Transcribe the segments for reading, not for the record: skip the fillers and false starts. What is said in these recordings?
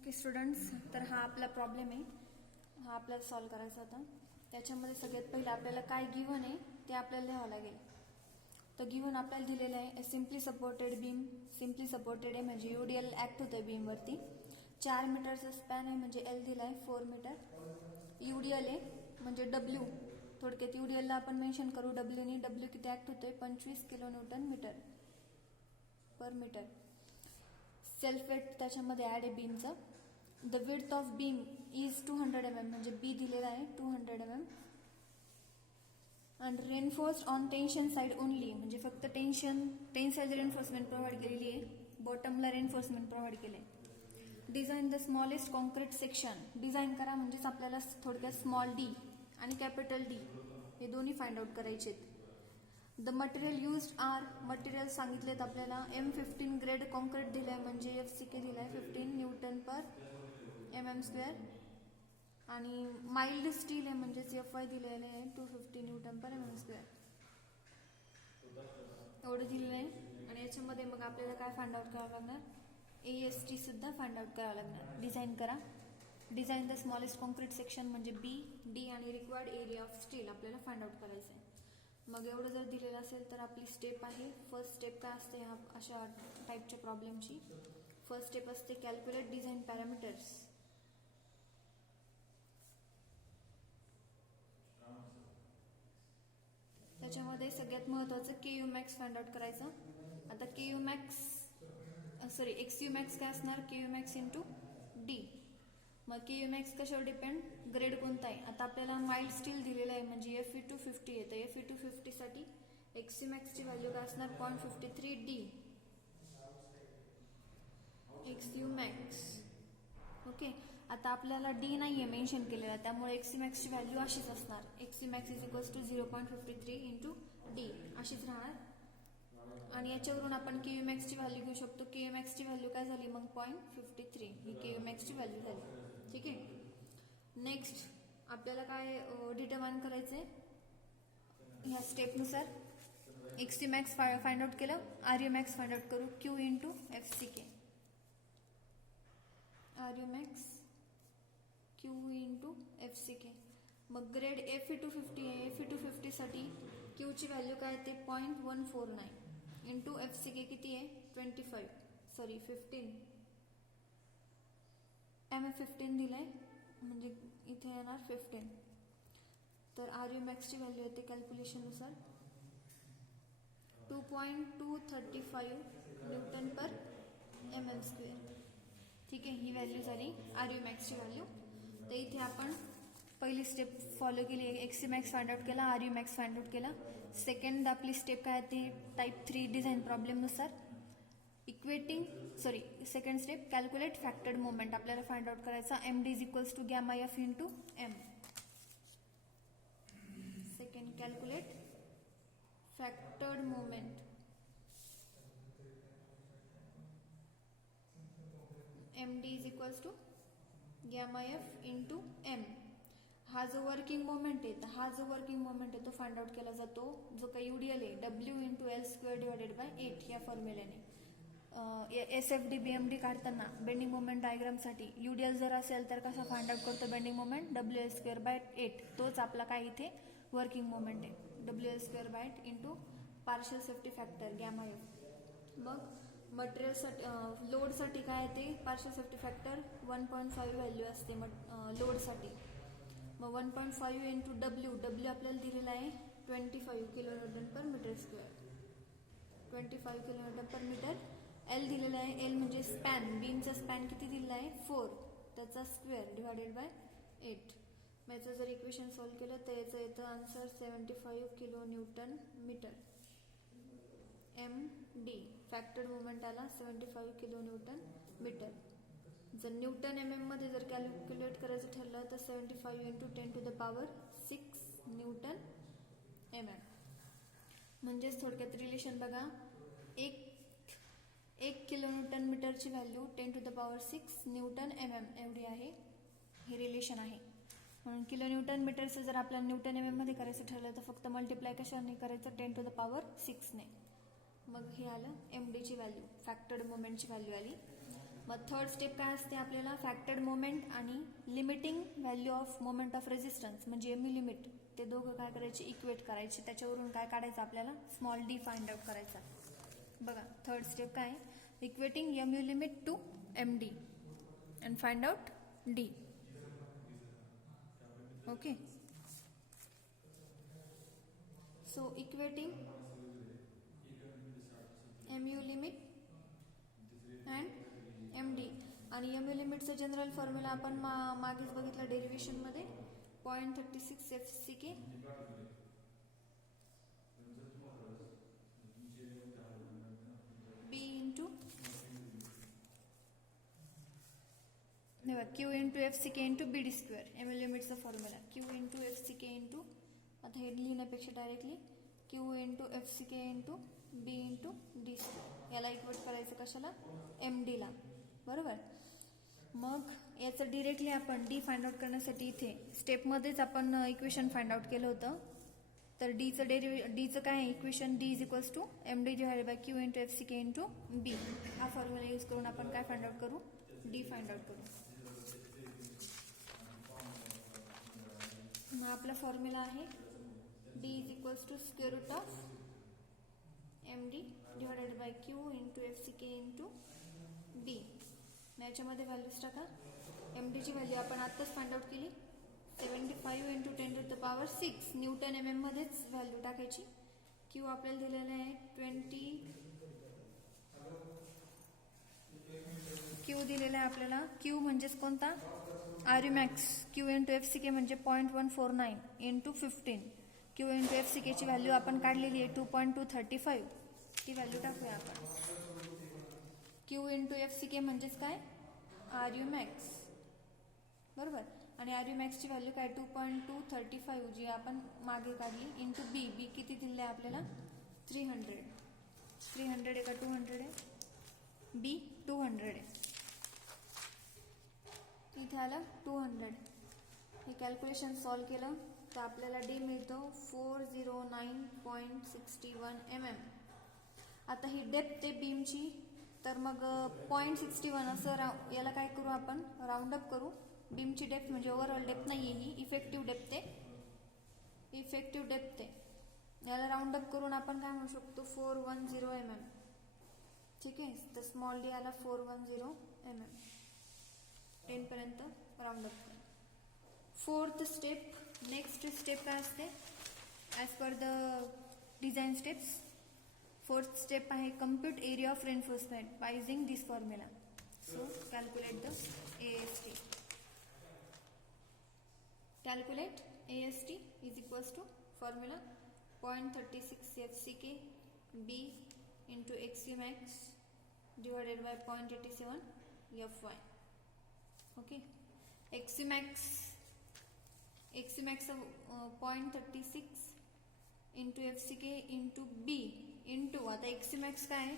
Okay students, तर हा आपला प्रॉब्लेम आहे, हा आपल्याला सॉल्व करायचा होता. त्याच्यामध्ये सगळ्यात पहिलं आपल्याला काय गिव्हन आहे ते आपल्याला लिहावं लागेल. तर गिव्हन आपल्याला दिलेलं आहे simply supported beam. Simply supported आहे म्हणजे यूडीएल ऍक्ट होतोय बीमवरती. 4 मीटरचा स्पॅन आहे म्हणजे एल दिलाय 4 मीटर. यूडीएल आहे म्हणजे डब्ल्यू, थोडक्यात यूडीएलला आपण मेन्शन करू डब्ल्यू नी. डब्ल्यू किती ऍक्ट होतोय 25 kilo newton metre per metre. Self weight त्याच्यामध्ये ऍड आहे बीमचं. The width of beam is 200 mm म्हणजे बी दिलेला आहे 200 mm. And reinforced on tension side only म्हणजे फक्त टेन्साइल रेनफोर्समेंट प्रोव्हाइड केलेली आहे. बॉटमला रेनफोर्समेंट प्रोव्हाइड केले. Design the smallest concrete section. Design करा म्हणजेच आपल्याला थोडक्यात स्मॉल डी आणि कॅपिटल डी हे दोन्ही फाइंड आउट करायचे. The material used are. Material सांगितलेत आपल्याला. M15 ग्रेड कॉन्क्रीट दिलाय म्हणजे FCK दिलाय 15 न्यूटन पर mm². आणि माइल्ड स्टील आहे म्हणजेच FY दिलेले आहे 250 न्यूटन पर mm². एवढं दिलेलं आहे. आणि याच्यामध्ये मग आपल्याला काय फाइंड आउट करावं लागणार, AST सुद्धा फाइंड आउट करावं लागणार. डिझाईन करा. Design the smallest concrete section म्हणजे B, D आणि रिक्वायर्ड एरिया ऑफ स्टील आपल्याला फाइंड आउट करायचं आहे. मग एवढं जर दिलेलं असेल तर आपली स्टेप आहे. फर्स्ट स्टेप काय असते ह्या अशा टाईपच्या प्रॉब्लेमची. फर्स्ट स्टेप असते कॅल्क्युलेट डिझाईन पॅरामीटर्स. त्याच्यामध्ये सगळ्यात महत्वाचं KU मॅक्स फाइंड आउट करायचं. आता XU मॅक्स काय असणार, KU मॅक्स इंटू D. मग KU मॅक्स कशावर डिपेंड, ग्रेड कोणता आहे. आता आपल्याला माइल्ड स्टील दिलेलं आहे म्हणजे Fe250 आहे. तर Fe250 साठी XU मॅक्स ची व्हॅल्यू काय असणार 0.53 D XU मॅक्स. ओके. आता आपल्याला D नाहीये मेन्शन केलेला त्यामुळे XU मॅक्स ची व्हॅल्यू अशीच असणार. XU max is equals to 0.53 into D अशीच राहणार. आणि याच्यावरून आपण KU मॅक्स ची व्हॅल्यू घेऊ शकतो. KU मॅक्स ची व्हॅल्यू काय झाली मग 0.53 ही KU मॅक्स ची व्हॅल्यू झाली. ठीक आहे. नेक्स्ट आपल्याला काय डिटरमाइन करायचंय ह्या स्टेपनुसार. XU मॅक्स फाइंड आउट केलं, RU मॅक्स फाइंड आउट करू. Q into FCK. RU max Q into FCK. मग ग्रेड Fe250 आहे. Fe250 साठी Q ची व्हॅल्यू काय येते 0.149 इंटू FCK किती आहे 15 M15 दिलाय म्हणजे इथे येणार 15. तर RU मॅक्स ची व्हॅल्यू येते कॅल्क्युलेशन नुसार 2.235 न्यूटन पर mm². ठीक आहे. ही व्हॅल्यू झाली RU मॅक्स ची व्हॅल्यू. तर इथे आपण पहिली स्टेप फॉलो केली, XU मॅक्स फाइंड आउट केला, RU मॅक्स फाइंड आउट केला. सेकंड आपली स्टेप काय ती टाईप 3 डिझाईन प्रॉब्लेम नुसार second step calculate factored moment आपल्याला फाइंड आउट करायचा. MD is equals to gamma F into M. Second calculate factored moment. MD is equals to gamma F into M. हा जो working moment आहे तो find out केला जातो. जो काही यूडीएल आहे W into L² divided by 8 या फॉर्म्युल्याने. SFD BMD काढताना बेंडिंग मोमेंट डायग्राम साठी यूडीएल जर असेल तर कसा फाइंड आउट करतो बेंडिंग मोमेंट WL² बाय 8. तोच आपला काय इथे वर्किंग मोमेंट आहे WL² by 8 into partial safety factor gamma F. मग मटेरियल साठी लोड साठी काय येते पार्शियल सेफ्टी फॅक्टर 1.5 व्हॅल्यू असते लोड साठी. मग 1.5 इंटू W आपल्याला दिलेला आहे 25 kilo newton per metre. 25 kilo newton पर मीटर. L दिलेला आहे. L म्हणजे स्पॅन, बीमचा स्पॅन किती दिलेला आहे 4, त्याचा स्क्वेअर डिवायडेड बाय 8. मग याचं जर इक्वेशन सॉल्व्ह केलं तर याचं येतं answer 75 kilo newton metre. MD factored moment आला 75 किलो न्यूटन मीटर. जर न्यूटन MM मध्ये जर कॅल्क्युलेट करायचं ठरलं तर 75 into 10 to the power 6 newton MM. म्हणजेच थोडक्यात रिलेशन बघा, 1 किलो न्यूटन मीटरची value 10 to the power 6 newton MM एवढी आहे. हे रिलेशन आहे. म्हणून किलो न्यूटन मीटरचं जर आपल्याला न्यूटन MM मध्ये करायचं ठरलं तर फक्त मल्टिप्लाय कशाने करायचं 10 टू द पॉवर 6 ने. मग हे आलं MD ची व्हॅल्यू, फॅक्टर्ड मोमेंटची व्हॅल्यू आली. मग थर्ड स्टेप काय असते आपल्याला फॅक्टर्ड मोमेंट आणि limiting value of moment of resistance म्हणजे एम यू लिमिट ते दोघं काय करायचे इक्वेट करायचे त्याच्यावरून काय काढायचं आपल्याला स्मॉल डी फाइंड आउट करायचा. बघा थर्ड स्टेप काय equating M U limit to M D and find out D. Okay so equating M U limit and M D आणि एम यू लिमिटचं जनरल फॉर्म्युला आपण मागेच बघितलं डेरिव्हेशनमध्ये 0.36 FCK B into Q into FCK into B D square M U लिमिटचा formula Q into FCK into आता हे लिहिण्यापेक्षा directly Q into FCK into B into D square याला इक्वेट करायचं कशाला एम डीला बरोबर. मग याचं डिरेक्टली आपण डी फाइंड आउट करण्यासाठी इथे स्टेपमध्येच आपण इक्वेशन फाइंड आउट केलं होतं. तर डीचं काय आहे equation D is equals to M D divided by Q into FCK into B हा फॉर्म्युला यूज करून आपण काय फाइंड आउट करू डी फाइंड आउट करू. मग आपला फॉर्म्युला आहे D is equals to square root of M D divided by Q into FCK into B. याच्यामध्ये व्हॅल्यूज टाका. एम डीची व्हॅल्यू आपण आत्ताच फाइंड आउट केली 75 इंटू 10⁶ न्यूटन MM मध्येच व्हॅल्यू टाकायची. क्यू आपल्याला दिलेला आहे 20 क्यू दिलेला आहे आपल्याला क्यू म्हणजेच कोणता R U max Q into FCK म्हणजे 0.149 इंटू 15 क्यू इंटू FCK ची व्हॅल्यू आपण काढलेली आहे 2.235 ती व्हॅल्यू टाकूया आपण. क्यू इंटू FCK म्हणजेच काय आर यू मॅक्स बरोबर आणि आर यू मॅक्सची व्हॅल्यू काय 2.235 जी आपण मागे काढली इंटू बी बी किती दिले आहे आपल्याला 300 आहे का 200 आहे बी 200 आहे इथे आलं 200. हे कॅल्क्युलेशन सॉल्व केलं तर आपल्याला डी मिळतो 409.61 mm. आता ही डेप्थ आहे बीमची तर मग 0.61 असं याला काय करू आपण राऊंड अप करू. बीमची डेप्थ म्हणजे ओव्हरऑल डेप्थ नाही आहे ही इफेक्टिव्ह डेप्थ आहे याला राऊंड अप करून आपण काय म्हणू शकतो 410 mm. ठीक आहे तर स्मॉल डी आला 410 mm 10 पर्यंत राऊंड अप करू. फोर्थ स्टेप नेक्स्ट स्टेप काय असते as per the design steps. Fourth step आहे compute area of reinforcement by using this formula. So calculate the AST. Calculate AST is equals to formula 0.36 FCK B into XU max divided by 0.87 FY. Okay. XU max 0.36 into FCK into B into आता XU max काय आहे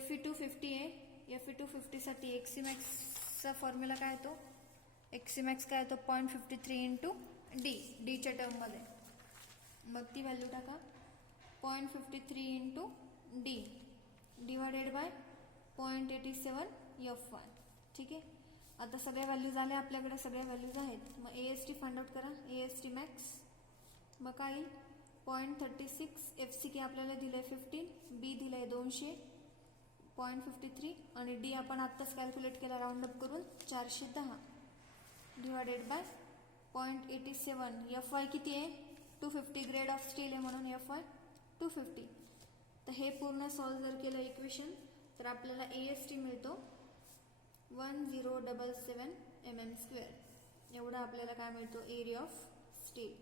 FE250 आहे FE250 साठी XU max चा formula काय तो XU max काय तो 0.53 इंटू डी च्या टर्म मध्ये. मग ती व्हॅल्यू टाका 0.53 into D divided by 0.87 FY. ठीक आहे आता सगळ्या व्हॅल्यूज आल्या आपल्याकडे सगळ्या व्हॅल्यूज आहेत. मग AST फाइंड आउट करा AST मॅक्स. मग काय 0.36 FCK आपल्याला दिलंय 15 बी दिलंय 200 0.53 आणि डी आपण आत्ताच कॅल्क्युलेट केला राऊंड अप करून 410 डिवायडेड बाय 0.87 FY किती आहे 250 ग्रेड ऑफ स्टील आहे म्हणून FY 250. तर हे पूर्ण सॉल्व जर केलं इक्वेशन तर आपल्याला AST मिळतो 1077 mm². एवढा आपल्याला काय मिळतो एरिया ऑफ स्टील.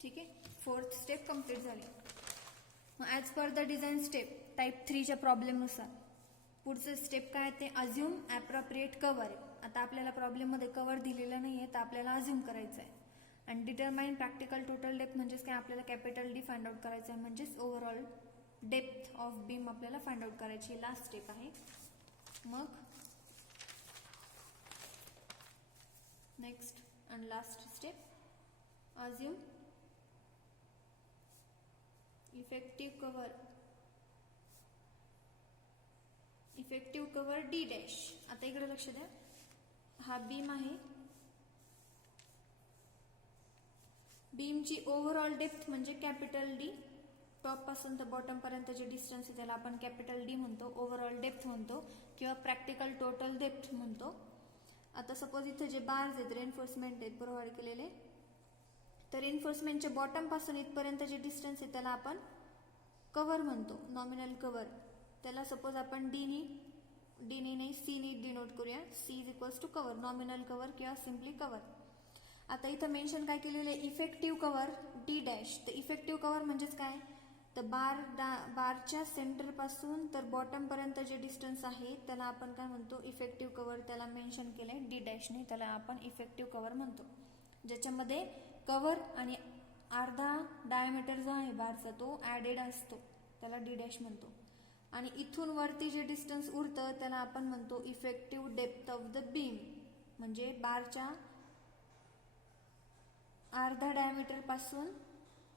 ठीक आहे फोर्थ स्टेप कंप्लीट झाली. मग as per the design step type 3च्या प्रॉब्लेमनुसार पुढचं स्टेप काय ते अज्युम ॲप्रोप्रिएट कव्हर आहे. आता आपल्याला प्रॉब्लेममध्ये कव्हर दिलेलं नाही आहे तर आपल्याला अज्युम करायचं आहे. आणि डिटरमाइन प्रॅक्टिकल टोटल डेप्थ म्हणजेच काय आपल्याला कॅपिटल डी फाइंड आउट करायचं आहे म्हणजेच ओव्हरऑल डेप्थ ऑफ बीम आपल्याला फाइंड आउट करायची लास्ट स्टेप आहे. मग next and last step assume effective cover D dash. आता इकडे लक्ष द्या, हा बीम आहे, बीमची ओव्हरऑल डेप्थ म्हणजे कॅपिटल डी, टॉप पासून तर बॉटम पर्यंत जे डिस्टन्स आहे त्याला आपण कॅपिटल डी म्हणतो, ओव्हरऑल डेप्थ म्हणतो किंवा प्रॅक्टिकल टोटल डेप्थ म्हणतो. आता सपोज इथे जे बार्स आहेत रेन्फोर्समेंट आहेत प्रोव्हाइड केलेले, तर रेन्फोर्समेंटच्या बॉटम पासून इथपर्यंत जे डिस्टन्स आहे त्याला आपण कव्हर म्हणतो, नॉमिनल कव्हर. त्याला सपोज आपण डीनी नाही सीनी डिनोट करूया. C is equals to cover, nominal cover किंवा सिम्पली कव्हर. आता इथं मेन्शन काय केलेलं आहे, इफेक्टिव्ह कव्हर डी डॅश. तर इफेक्टिव्ह कव्हर म्हणजेच काय, तर बारच्या सेंटर पासून तर बॉटम पर्यंत जे डिस्टन्स आहे त्याला आपण काय म्हणतो, इफेक्टिव्ह कव्हर. त्याला मेन्शन केलंय डी डॅशने, त्याला आपण इफेक्टिव्ह कव्हर म्हणतो. ज्याच्यामध्ये कव्हर आणि अर्धा डायमीटर जो आहे बारचा तो ऍडेड असतो, त्याला डी डॅश म्हणतो. आणि इथून वरती जे डिस्टन्स उरतं त्याला आपण म्हणतो effective depth of the beam. म्हणजे बारच्या अर्धा डायमीटर पासून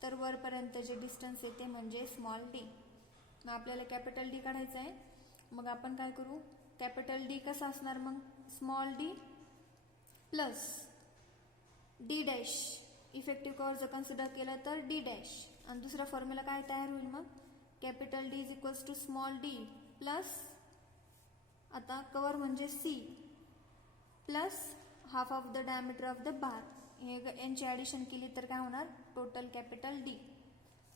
तर वरपर्यंत जे डिस्टन्स येते म्हणजे स्मॉल डी. मग आपल्याला कॅपिटल डी काढायचं आहे. मग आपण काय करू, कॅपिटल डी कसा असणार, मग small D plus D dash. Effective cover जर कन्सिडर केलं तर डी डॅश. आणि दुसरा फॉर्म्युला काय तयार होईल मग, capital D is equals to small D plus, आता कव्हर म्हणजे C, plus half of the diameter of the bar. यांची ॲडिशन केली तर काय होणार, टोटल कॅपिटल डी.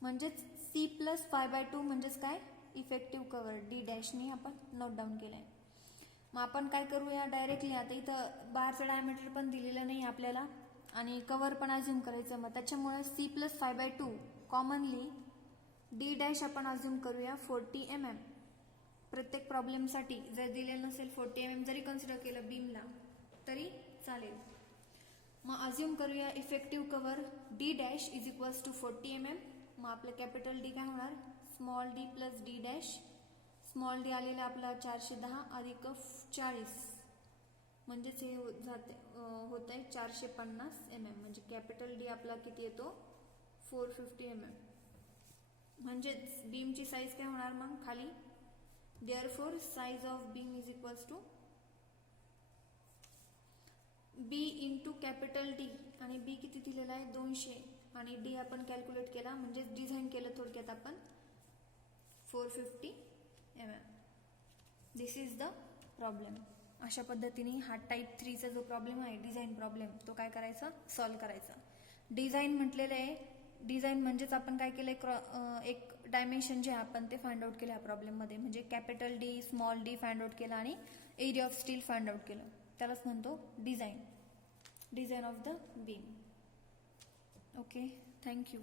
म्हणजेच सी प्लस 5/2 म्हणजेच काय, इफेक्टिव्ह कव्हर डी डॅशनी आपण नोट डाऊन केलंय. मग आपण काय करूया डायरेक्टली, आता इथं बारचं डायमीटर पण दिलेलं नाही आपल्याला आणि कव्हर पण अज्युम करायचं. मग त्याच्यामुळे C plus 5/2 commonly D dash आपण अज्युम करूया 40 mm. प्रत्येक प्रॉब्लेमसाठी जर दिलेलं नसेल 40 mm जरी कन्सिडर केलं बीमला तरी चालेल. मग अज्युम करूया effective cover D dash is equals to 40 mm. मग आपलं कॅपिटल डी काय होणार, small D plus D dash. Small D आलेला आपला 410 अधिक 40 म्हणजेच हे होत आहे 450 mm. म्हणजे कॅपिटल डी आपला किती येतो, 450 mm. म्हणजेच बीमची साईज काय होणार मग खाली, therefore size of beam is equals to B into capital D. आणि बी किती दिलेला आहे 200 आणि डी आपण कॅल्क्युलेट केला म्हणजे डिझाईन केलं थोडक्यात आपण 450 mm. This is the problem. अशा पद्धतीने हा टाईप 3चा जो प्रॉब्लेम आहे डिझाईन प्रॉब्लेम तो काय करायचा, सॉल्व्ह करायचा. डिझाईन म्हटलेलं आहे, डिझाईन म्हणजेच आपण काय केलंय, एक डायमेन्शन जे आपण ते फाइंड आउट केलं ह्या प्रॉब्लेममध्ये. म्हणजे capital D small D find out केला आणि area of steel find out केलं, त्यालाच म्हणतो design of the beam. Okay, thank you.